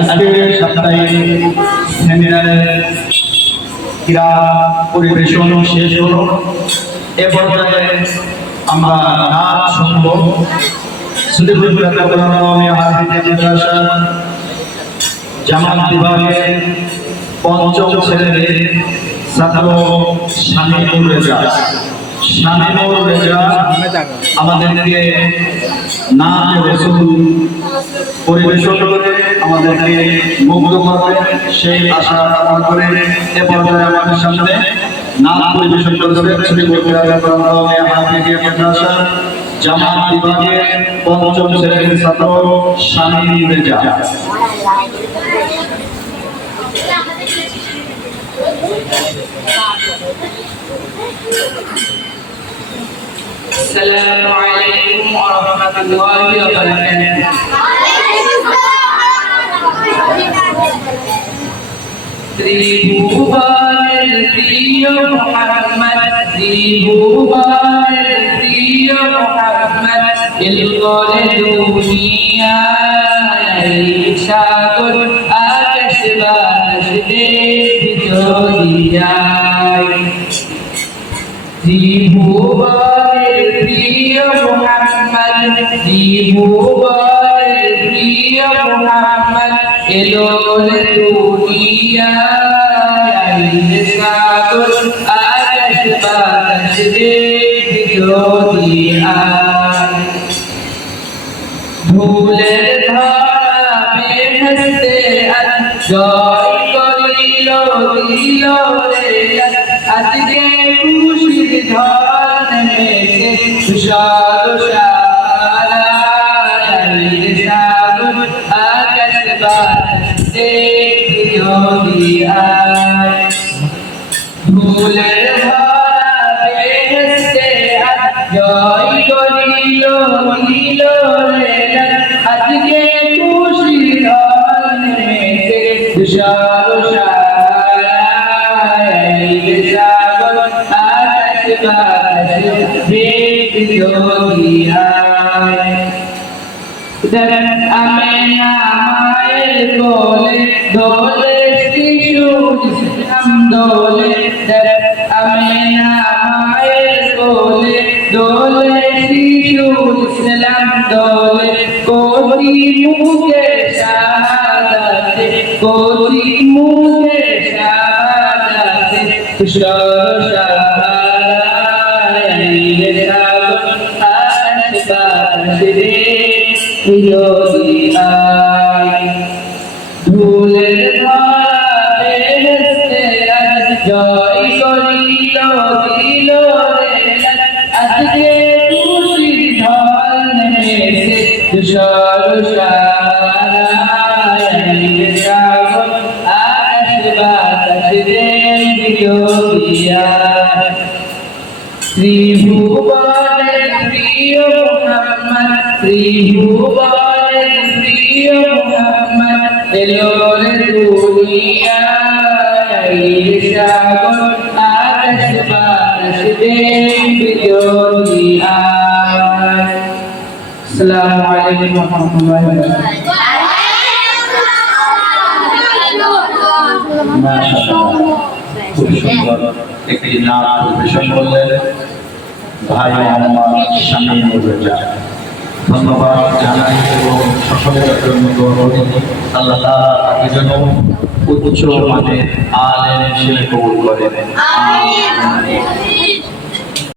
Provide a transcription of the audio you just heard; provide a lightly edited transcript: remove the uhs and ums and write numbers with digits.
আজকে সাপ্তাহিক সেমিনারের ক্রীড়া পরিবেশন শেষ হলো। এ পর্যায়ে আমরা নাচ শুনব। জামাত বিভাগের পঞ্চম শ্রেণীর ছাত্র শামীমুর রেজা আমাদেরকে নাচ রাসূল পরিবেশন করে আমাদেরকে মুগ্ধ করবে সেই আশা কামনা করে এ পর্যায়ে আমাদের সামনে নাচ পরিবেশন করবে জামাত বিভাগের পঞ্চম শ্রেণীর ছাত্র শামীমুর রেজা। السلام عليكم ورحمة الله وبركاته. ত্রিভুবনের প্রিয় মুহাম্মদ, ত্রিভুবনের প্রিয় মুহাম্মদ, এলকরে দুনিয়ায় সাগর আকাশ বাতাস জড়িয়ায়। ত্রিভুবনের প্রিয় মুহাম্মদ, ত্রিভুবনের প্রিয় মুহাম্মদ, এলো রে দুনিয়ায় সাগর আকাশ বাতাস জড়িয়ায়। ধুলের ধারা বেহেশতে জয় করিল দিল রে আজকে খুশির ধন মেঘে তুষার সারায় সাগর আকাশ বাতাস জড়িয়ায়। ধুলের ধারা বেহেশতে জয় করিল দিল রে আজকে খুশির ধন মেঘে তুষার সারায় সাগর আকাশ বাতাস জড়িয়ায়। আমেনা মায়ের কোলে দোলে শিশুর ইসলাম দোলে। আমেনা মায়ের কোলে দোলে শিশুর ইসলাম দোলে। কোটি মুখে শাহাদাতে, কোটি মুখে শাহাদাতে তুষার সারায় সাগর আকাশ বাতাস জড়িয়ায়। ধুলের ধারা বেহেশতে জয় করিল দিল রে আজকে খুশির ধন মেঘে তুষার সারায় সাগর আকাশ বাতাস জড়িয়ায়। ত্রিভুবনের প্রিয় মুহাম্মদ, ত্রিভুবনের প্রিয় মুহাম্মদ, এলো রে দুনিয়ায় সাগর আকাশ বাতাস জড়িয়ায়। আসসালামু আলাইকুম ওয়া রাহমাতুল্লাহি ওয়া বারাকাতুহু। মাশাআল্লাহ, খুব সুন্দর একটি নাচ পরিবেশন করলেন ভাই মোহাম্মদ শামীমুর রেজা। ধন্যবাদ জানাই এবং সকলের জন্য দোয়া করি আল্লাহ তাআলা তাকে যেন উচ্চ মানের আলেম হিসেবে কবুল করেন। আমিন।